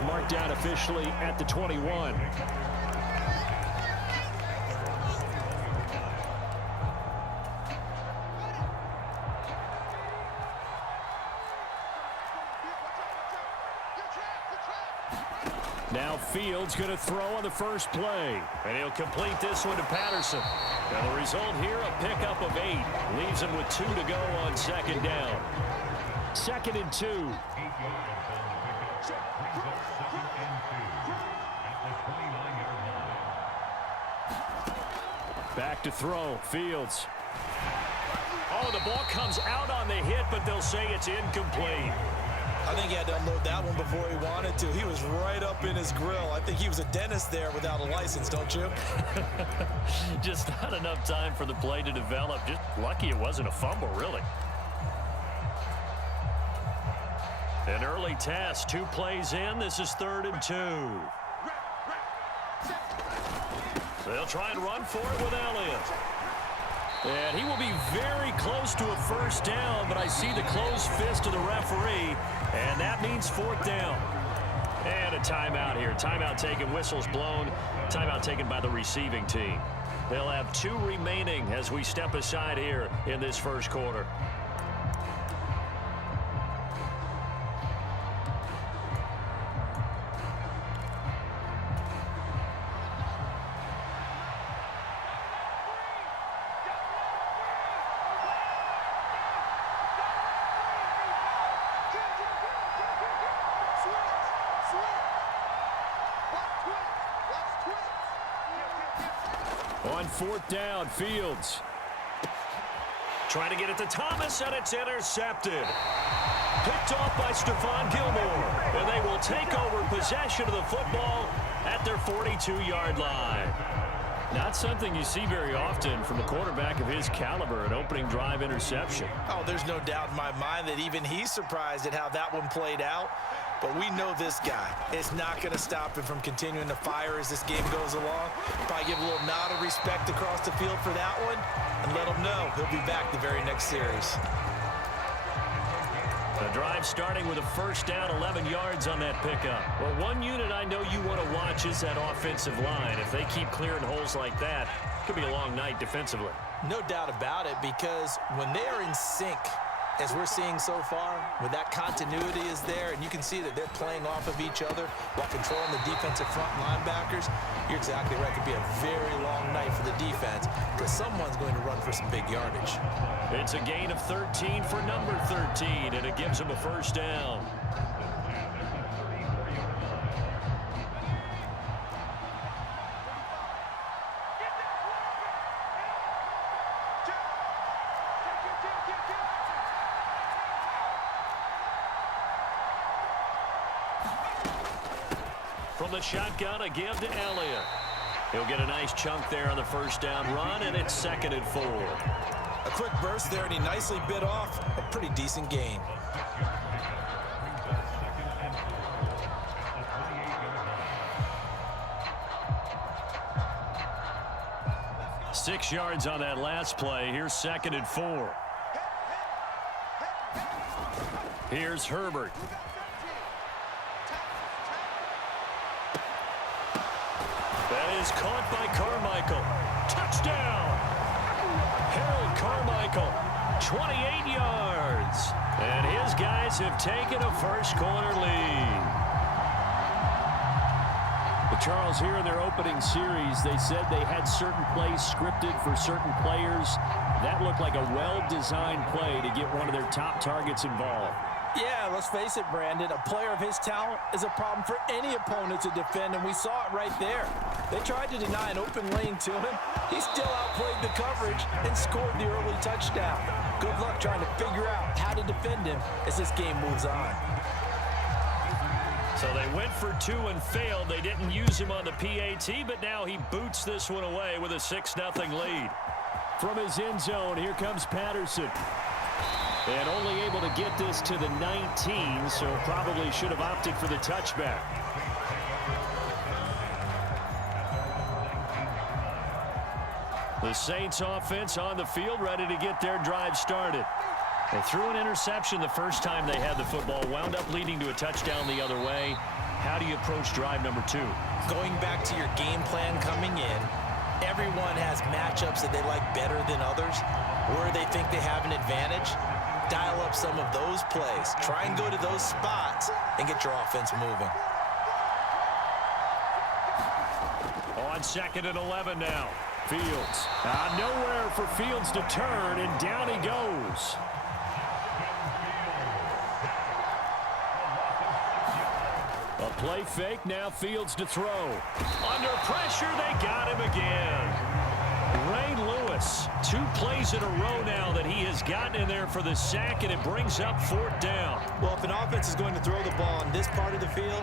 is marked down officially at the 21. Now Fields going to throw on the first play. And he'll complete this one to Patterson. Now the result here, a pickup of 8. Leaves him with 2 to go on second down. 2nd and 2. Back to throw. Fields. Oh, the ball comes out on the hit, but they'll say it's incomplete. I think he had to unload that one before he wanted to. He was right up in his grill. I think he was a dentist there without a license, don't you? Just not enough time for the play to develop. Just lucky it wasn't a fumble, really. An early test. 2 plays in. This is 3rd and 2. They'll try and run for it with Elliott. And he will be very close to a first down, but I see the closed fist of the referee, and that means 4th down. And a timeout here. Timeout taken, whistles blown. Timeout taken by the receiving team. They'll have 2 remaining as we step aside here in this first quarter. On 4th down, Fields. Trying to get it to Thomas, and it's intercepted. Picked off by Stephon Gilmore. And they will take over possession of the football at their 42-yard line. Not something you see very often from a quarterback of his caliber, an opening drive interception. Oh, there's no doubt in my mind that even he's surprised at how that one played out. But we know this guy. It's not going to stop him from continuing to fire as this game goes along. Probably give a little nod of respect across the field for that one and let him know he'll be back the very next series. The drive starting with a first down, 11 yards on that pickup. Well, one unit I know you want to watch is that offensive line. If they keep clearing holes like that, it could be a long night defensively. No doubt about it, because when they are in sync, as we're seeing so far, when that continuity is there, and you can see that they're playing off of each other while controlling the defensive front linebackers, you're exactly right. It could be a very long night for the defense because someone's going to run for some big yardage. It's a gain of 13 for number 13, and it gives them a first down. From the shotgun, a give to Elliott. He'll get a nice chunk there on the first down run, and it's 2nd and 4. A quick burst there, and he nicely bit off a pretty decent gain. Six yards on that last play. Here's 2nd and 4. Here's Herbert. That is caught by Carmichael. Touchdown! Harold Carmichael, 28 yards. And his guys have taken a first-quarter lead. But Charles, here in their opening series, they said they had certain plays scripted for certain players. That looked like a well-designed play to get one of their top targets involved. Yeah, let's face it, Brandon. A player of his talent is a problem for any opponent to defend, and we saw it right there. They tried to deny an open lane to him. He still outplayed the coverage and scored the early touchdown. Good luck trying to figure out how to defend him as this game moves on. So they went for 2 and failed. They didn't use him on the PAT, but now he boots this one away with a 6-0 lead. From his end zone, here comes Patterson. And only able to get this to the 19, so probably should have opted for the touchback. The Saints offense on the field, ready to get their drive started. They threw an interception the first time they had the football, wound up leading to a touchdown the other way. how do you approach drive number 2? Going back to your game plan coming in, everyone has matchups that they like better than others, where they think they have an advantage. Dial up some of those plays. Try and go to those spots and get your offense moving. On 2nd and 11 now. Fields. Nowhere for Fields to turn, and down he goes. A play fake, now Fields to throw. Under pressure, they got him again. Ray Lewis, 2 plays in a row now that he has gotten in there for the sack, and it brings up 4th down. Well, if an offense is going to throw the ball on this part of the field,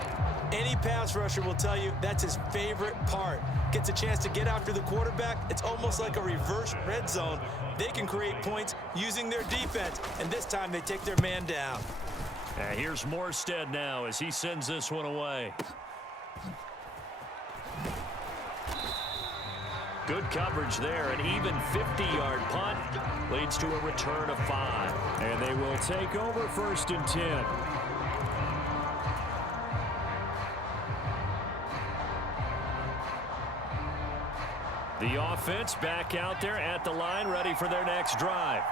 any pass rusher will tell you that's his favorite part. Gets a chance to get after the quarterback. It's almost like a reverse red zone. They can create points using their defense, and this time they take their man down. And here's Morstead now as he sends this one away. Good coverage there. An even 50-yard punt leads to a return of 5. And they will take over 1st and 10. The offense back out there at the line, ready for their next drive.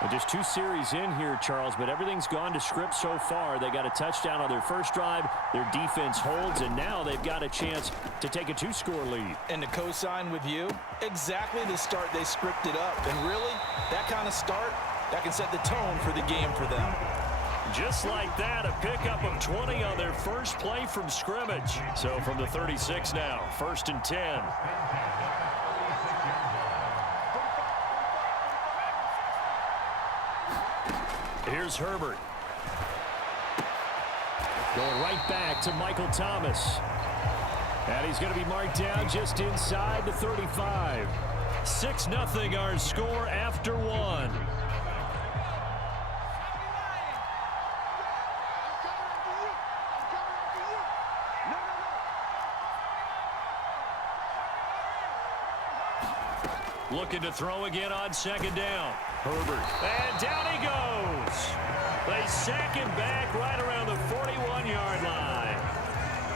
Well, just 2 series in here, Charles, but everything's gone to script so far. They got a touchdown on their first drive. Their defense holds, and now they've got a chance to take a 2-score lead. And to co-sign with you, exactly the start they scripted up. And really, that kind of start, that can set the tone for the game for them. Just like that, a pickup of 20 on their first play from scrimmage. So from the 36 now, 1st and 10. Here's Herbert. Going right back to Michael Thomas. And he's going to be marked down just inside the 35. 6-0 our score after 1. Looking to throw again on 2nd down. Herbert. And down he goes. They sack him back right around the 41-yard line.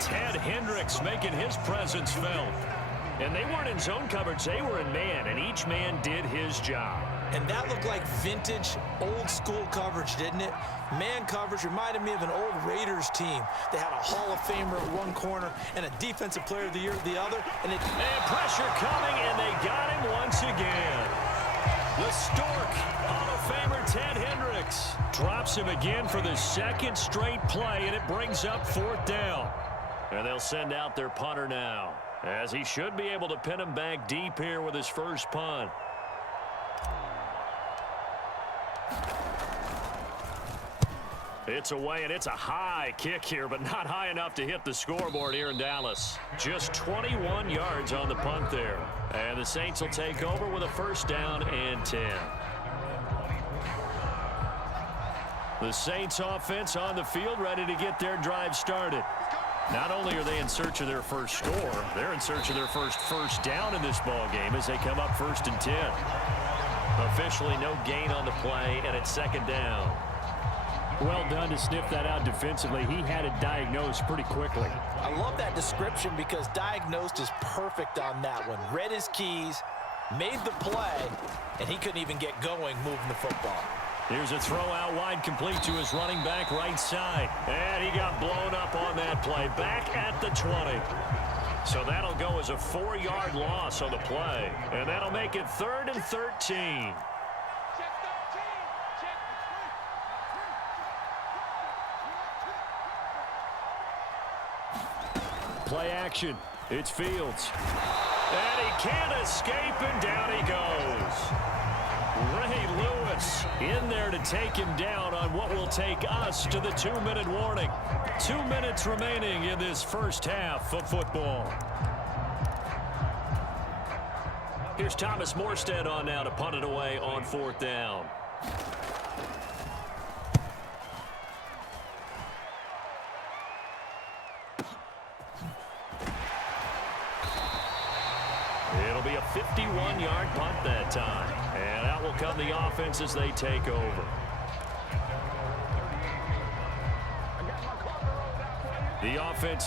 Ted Hendricks making his presence felt. And they weren't in zone coverage. They were in man, and each man did his job. And that looked like vintage, old-school coverage, didn't it? Man coverage reminded me of an old Raiders team. They had a Hall of Famer at one corner and a Defensive Player of the Year at the other. And pressure coming, and they got him once again. The Stork, Hall of Famer Ted Hendricks, drops him again for the 2nd straight play, and it brings up 4th down. And they'll send out their punter now, as he should be able to pin him back deep here with his first punt. It's away, and it's a high kick here, but not high enough to hit the scoreboard here in Dallas. Just 21 yards on the punt there. And the Saints will take over with a 1st down and 10. The Saints offense on the field, ready to get their drive started. Not only are they in search of their first score, they're in search of their first down in this ball game as they come up 1st and 10. Officially no gain on the play, and it's 2nd down. Well done to sniff that out defensively. He had it diagnosed pretty quickly. I love that description because diagnosed is perfect on that one. Read his keys, made the play, and he couldn't even get going moving the football. Here's a throw out wide, complete to his running back right side. And he got blown up on that play. Back at the 20. So that'll go as a 4-yard loss on the play. And that'll make it 3rd and 13. Play action. It's Fields. And he can't escape, and down he goes. Ray Lewis in there to take him down on what will take us to the 2-minute warning. 2 minutes remaining in this first half of football. Here's Thomas Morstead on now to punt it away on 4th down. It'll be a 51-yard punt that time. And out will come the offense as they take over. The offense